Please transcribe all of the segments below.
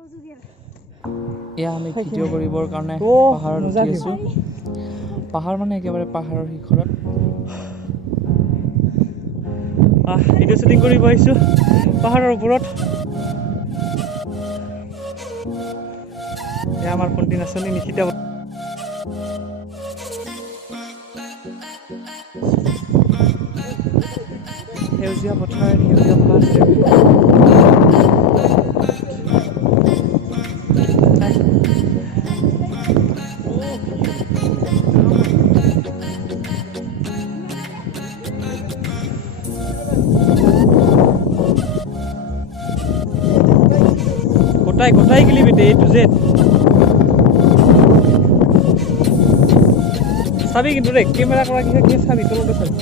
এয়া আমি ভিডিঅ' কৰিবৰ কাৰণে পাহাৰত উঠি আছোঁ পাহাৰ মানে একেবাৰে পাহাৰৰ শিখৰত ভিডিঅ' শ্বুটিং কৰিব আহিছোঁ পাহাৰৰ ওপৰত এয়া আমাৰ ভণ্টি নাচনী নিশিতা সেউজীয়া পথাৰ সেউজীয়া পথাৰ গোটাই গেলি বেটে A to Z চাবি কিন্তু রে ক্যামেরা করা কি চাবি তলতে চাবি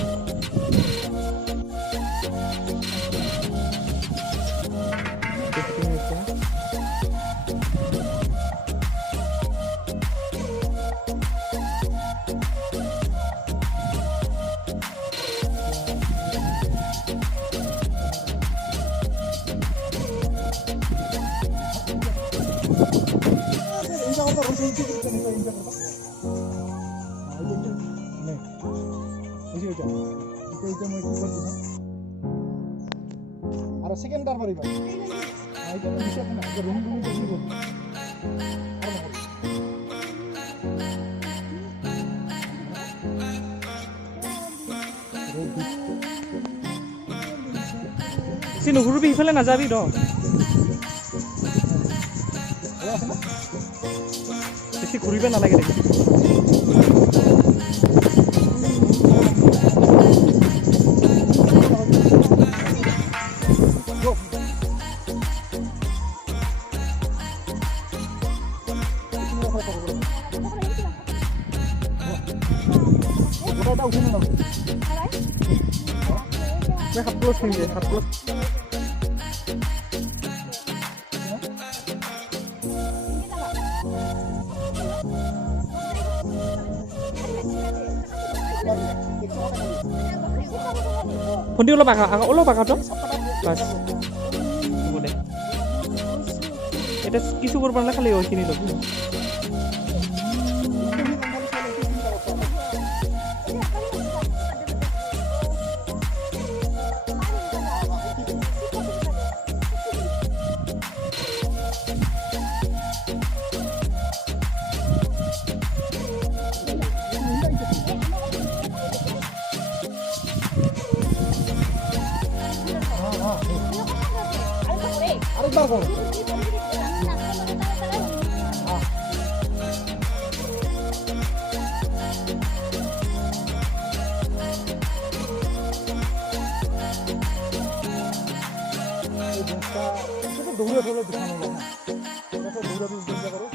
আর সেকেন্ডার মারিবা আইটা নিচে না রুমগুলো বেশি গো সিনু ঘুরবি ইফালে না যাবি র বেশি ঘুরিবে না লাগে দেখি ওটা উঠে না হাত প্লাস নিয়ে হাত প্লাস ভণ্টি অলপ আগা তো বাস হ'ব দে এটা কিছু কৰিব নালাগে খালি ওইখিনি ল'বি আরেকবার করো দৌড়ে দৌড়ে দেখানো যায় না দৌড়ে দৌড়ে চেষ্টা করো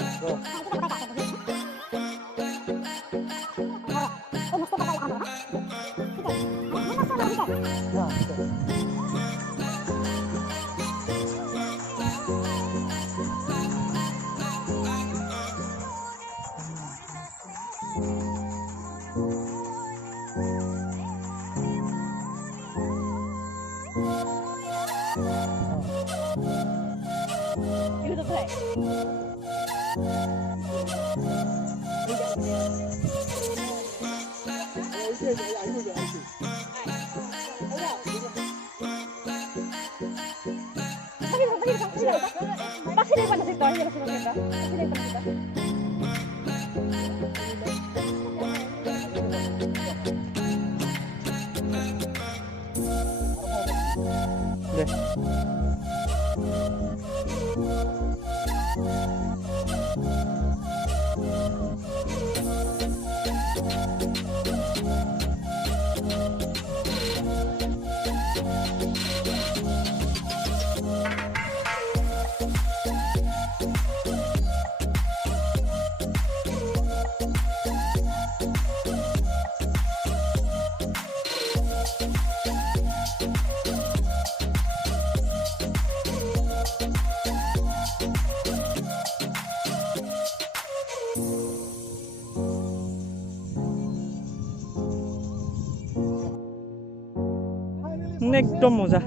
একদম মজা